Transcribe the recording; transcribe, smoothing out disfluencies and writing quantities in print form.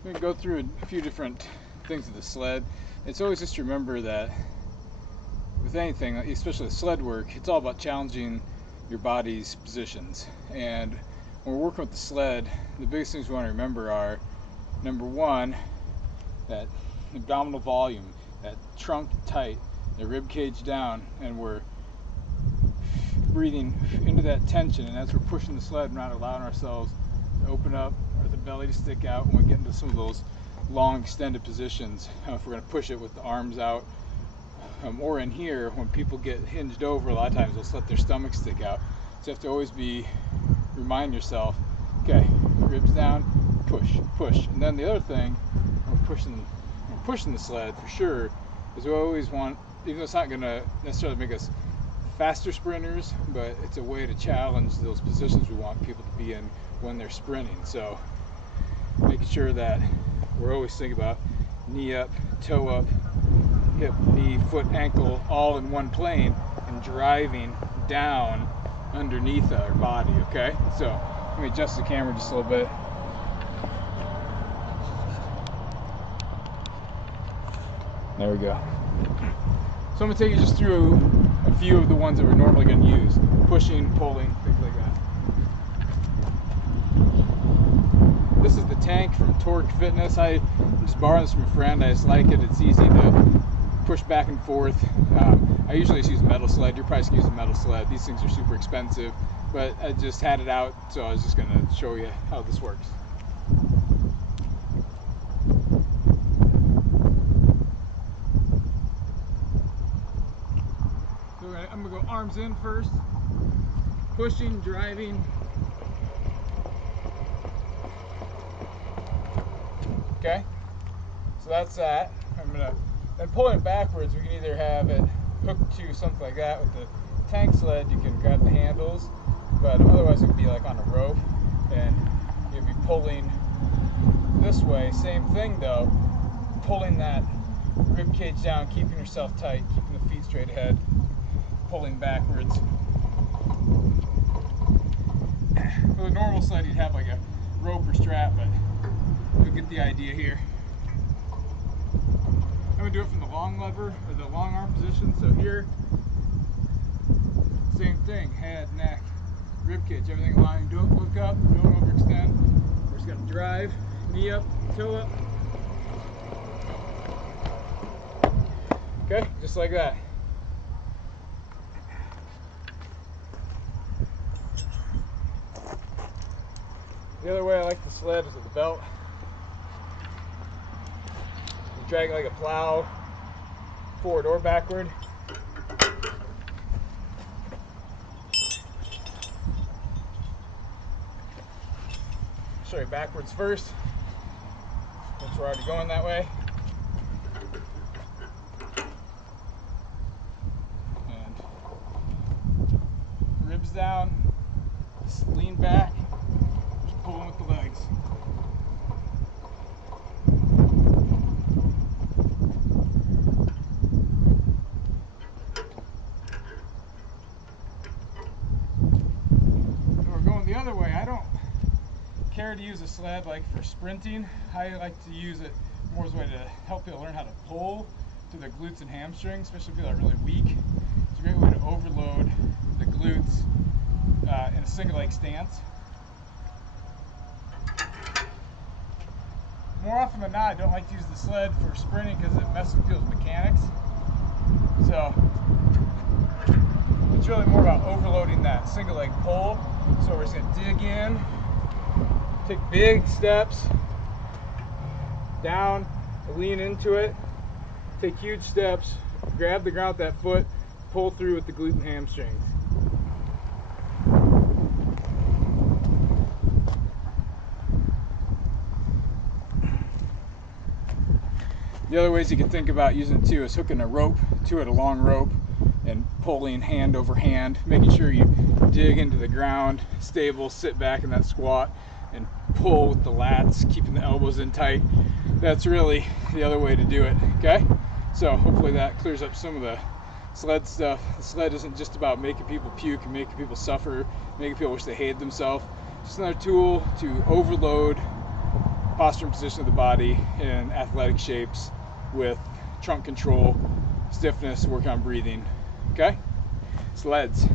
I'm going to go through a few different things with the sled. It's always just to remember that with anything, especially with sled work, it's all about challenging your body's positions. And when we're working with the sled, the biggest things we want to remember are, number one, that abdominal volume, that trunk tight, the rib cage down, and we're breathing into that tension, and as we're pushing the sled, we're not allowing ourselves to open up or the belly to stick out when we get into some of those long extended positions. If we're going to push it with the arms out, or in here, when people get hinged over, a lot of times they'll let their stomach stick out. So you have to always remind yourself, okay, ribs down, push, push. And then the other thing, when we're pushing the sled for sure, is we always want, even though it's not going to necessarily make us faster sprinters, but it's a way to challenge those positions we want people to be in when they're sprinting. So making sure that we're always thinking about knee up, toe up, hip, knee, foot, ankle, all in one plane, and driving down underneath our body, okay? So let me adjust the camera just a little bit. There we go. So I'm going to take you just through a few of the ones that we're normally going to use. Pushing, pulling, things like that. This is the tank from Torque Fitness. I'm just borrowing this from a friend. I just like it. It's easy to push back and forth. I usually just use a metal sled. You're probably going to use a metal sled. These things are super expensive, but I just had it out, so I was just going to show you how this works. I'm going to go arms in first, pushing, driving. Okay, so that's that. Then pulling it backwards, we can either have it hooked to something like that. With the tank sled, you can grab the handles, but otherwise it would be like on a rope, and you'd be pulling this way. Same thing though, pulling that rib cage down, keeping yourself tight, keeping the feet straight ahead, pulling backwards. With a normal sled, you'd have like a rope or strap, but you'll get the idea here. I'm going to do it from the long lever, or the long arm position. So here, same thing, head, neck, rib cage, everything aligned. Don't look up, don't overextend. We're just going to drive, knee up, toe up. Okay, just like that. The other way I like the sled is with the belt. You drag it like a plow, forward or backward. Show you backwards first, since we're already going that way. And ribs down, just lean back. Pulling with the legs. And we're going the other way. I don't care to use a sled like for sprinting. I like to use it more as a way to help people learn how to pull through their glutes and hamstrings, especially people that are really weak. It's a great way to overload the glutes in a single leg stance. More often than not, I don't like to use the sled for sprinting because it messes with people's mechanics. So it's really more about overloading that single leg pull. So we're just going to dig in, take big steps down, lean into it, take huge steps, grab the ground with that foot, pull through with the glute and hamstrings. The other ways you can think about using it too is hooking a rope to it, a long rope, and pulling hand over hand, making sure you dig into the ground, stable, sit back in that squat, and pull with the lats, keeping the elbows in tight. That's really the other way to do it, okay? So hopefully that clears up some of the sled stuff. The sled isn't just about making people puke and making people suffer, making people wish they hated themselves. Just another tool to overload posture and position of the body in athletic shapes with trunk control, stiffness, work on breathing. Okay? Sleds.